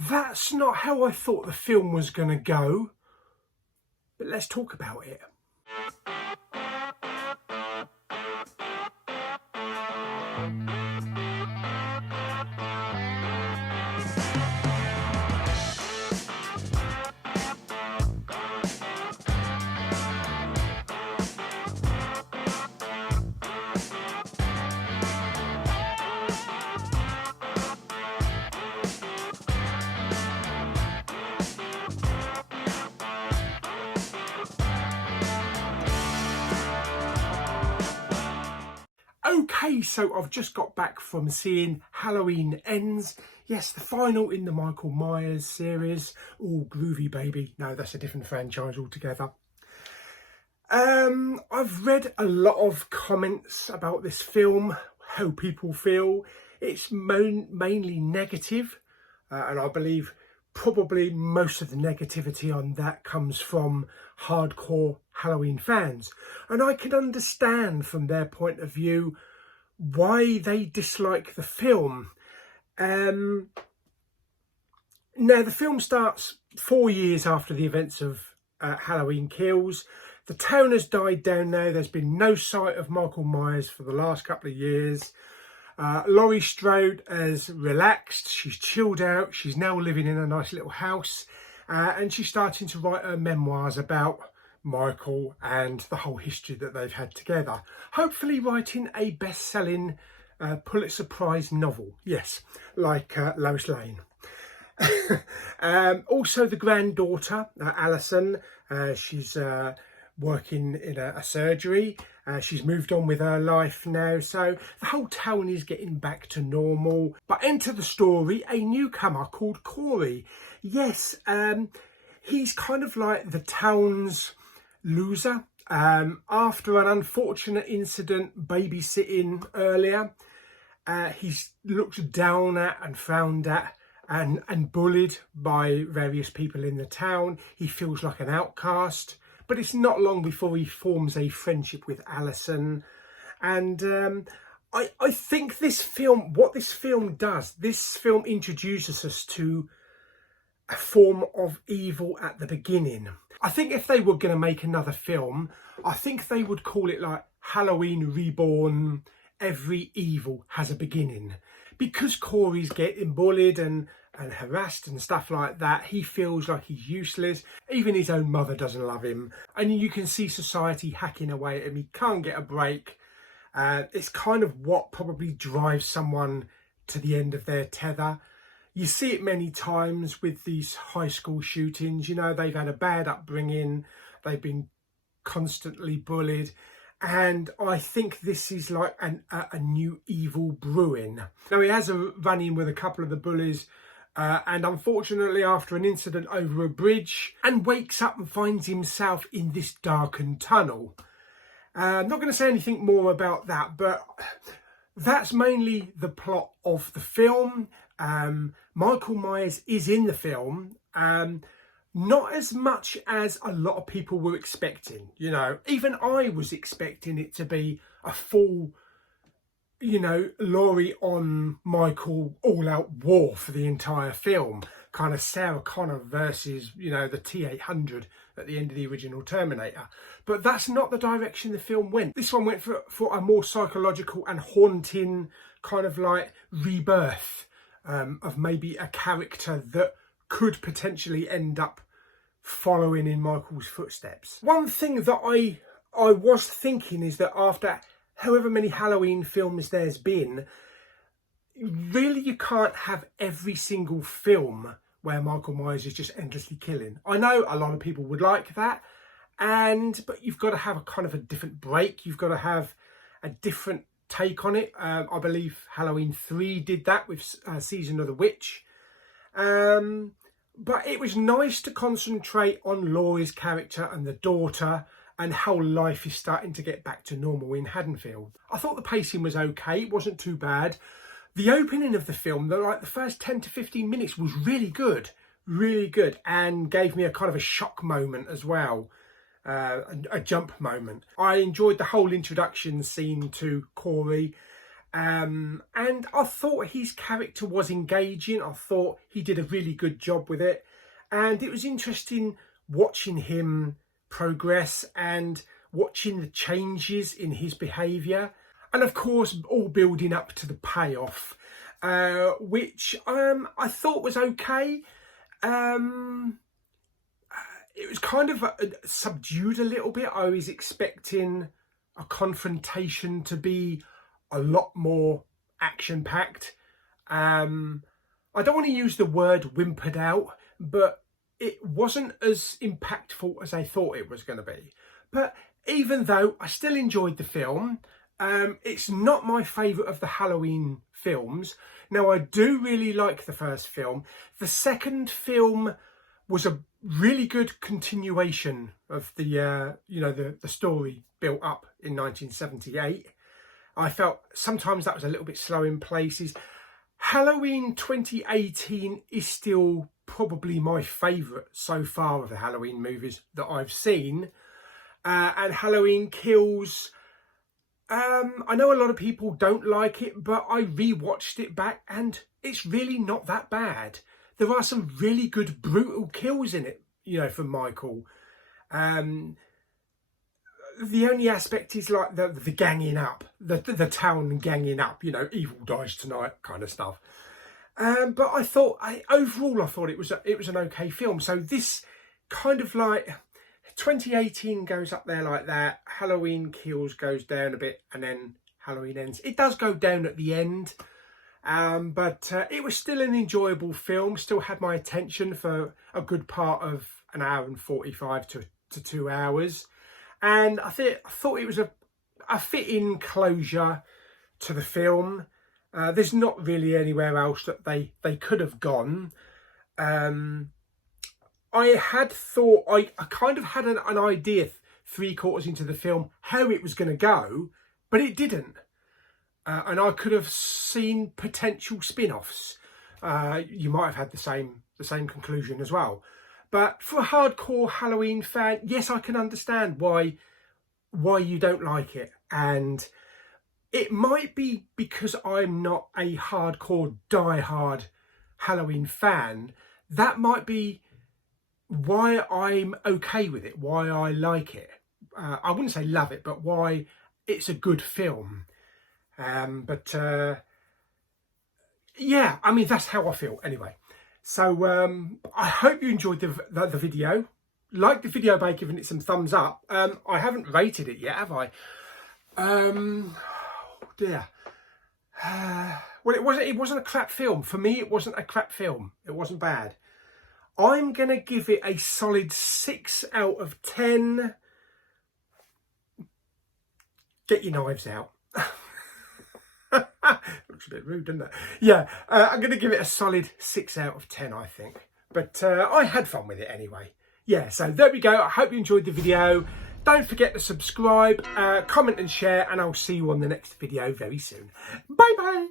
That's not how I thought the film was going to go, but let's talk about it. Okay, so I've just got back from seeing Halloween Ends. Yes, the final in the Michael Myers series. All groovy baby. No, that's a different franchise altogether. I've read a lot of comments about this film, how people feel. It's mainly negative, and I believe probably most of the negativity on that comes from hardcore Halloween fans. And I can understand from their point of view why they dislike the film. Now, the film starts 4 years after the events of Halloween Kills. The town has died down now. There's been no sight of Michael Myers for the last couple of years. Laurie Strode has relaxed, she's chilled out, she's now living in a nice little house, and she's starting to write her memoirs about Michael and the whole history that they've had together. Hopefully writing a best-selling Pulitzer Prize novel, yes, like Lois Lane. Also the granddaughter, Alison, she's working in a surgery. She's moved on with her life now, so the whole town is getting back to normal. But enter the story a newcomer called Corey. Yes, he's kind of like the town's loser. After an unfortunate incident babysitting earlier, he's looked down at and frowned at and bullied by various people in the town. He feels like an outcast. But it's not long before he forms a friendship with Alison. And I think this film, what this film does, this film introduces us to a form of evil at the beginning. I think if they were going to make another film, I think they would call it like Halloween Reborn, Every Evil Has a Beginning. Because Corey's getting bullied and harassed and stuff like that, he feels like he's useless. Even his own mother doesn't love him. And you can see society hacking away at him. He can't get a break. It's kind of what probably drives someone to the end of their tether. You see it many times with these high school shootings. You know, they've had a bad upbringing. They've been constantly bullied. And I think this is like a new evil brewing. Now, he has a run-in with a couple of the bullies, and unfortunately after an incident over a bridge, and wakes up and finds himself in this darkened tunnel. I'm not going to say anything more about that, but that's mainly the plot of the film. Michael Myers is in the film, not as much as a lot of people were expecting. You know, even I was expecting it to be a full, you know, Laurie on Michael all-out war for the entire film. Kind of Sarah Connor versus, you know, the T-800 at the end of the original Terminator. But that's not the direction the film went. This one went for a more psychological and haunting kind of like rebirth of maybe a character that could potentially end up following in Michael's footsteps. One thing that I was thinking is that after however many Halloween films there's been, really you can't have every single film where Michael Myers is just endlessly killing. I know a lot of people would like that, but you've got to have a kind of a different break. You've got to have a different take on it. I believe Halloween 3 did that with Season of the Witch. But it was nice to concentrate on Laurie's character and the daughter and how life is starting to get back to normal in Haddonfield. I thought the pacing was okay. It wasn't too bad. The opening of the film, the first 10 to 15 minutes was really good, and gave me a kind of a shock moment as well, a jump moment. I enjoyed the whole introduction scene to Corey. And I thought his character was engaging. I thought he did a really good job with it. And it was interesting watching him progress and watching the changes in his behaviour. And of course, all building up to the payoff, which I thought was okay. It was kind of subdued a little bit. I was expecting a confrontation to be a lot more action-packed. I don't want to use the word whimpered out, but it wasn't as impactful as I thought it was going to be. But even though I still enjoyed the film, it's not my favourite of the Halloween films. Now, I do really like the first film. The second film was a really good continuation of the, the story built up in 1978. I felt sometimes that was a little bit slow in places. Halloween 2018 is still probably my favourite so far of the Halloween movies that I've seen. And Halloween Kills, I know a lot of people don't like it, but I rewatched it back and it's really not that bad. There are some really good brutal kills in it, from Michael. The only aspect is like the ganging up, the town ganging up, evil dies tonight kind of stuff. But I thought, overall, I thought it was an okay film. So this kind of like 2018 goes up there like that. Halloween Kills goes down a bit, and then Halloween Ends. It does go down at the end, but it was still an enjoyable film. Still had my attention for a good part of an hour and 45 to 2 hours. And I thought it was a fitting closure to the film. There's not really anywhere else that they could have gone. I had thought, I kind of had an idea 3/4 into the film how it was going to go, but it didn't. And I could have seen potential spin-offs. You might have had the same conclusion as well. But for a hardcore Halloween fan, yes, I can understand why you don't like it. And it might be because I'm not a hardcore, die-hard Halloween fan. That might be why I'm okay with it, why I like it. I wouldn't say love it, but why it's a good film. Yeah, I mean, that's how I feel anyway. So I hope you enjoyed the video. Like the video by giving it some thumbs up. I haven't rated it yet, have I? Oh dear. Well, it wasn't a crap film. For me, it wasn't a crap film. It wasn't bad. I'm going to give it a solid 6 out of 10. Get your knives out. Looks a bit rude, doesn't it? Yeah, I'm going to give it a solid 6 out of 10, I think. But I had fun with it anyway. Yeah, so there we go. I hope you enjoyed the video. Don't forget to subscribe, comment and share, and I'll see you on the next video very soon. Bye-bye.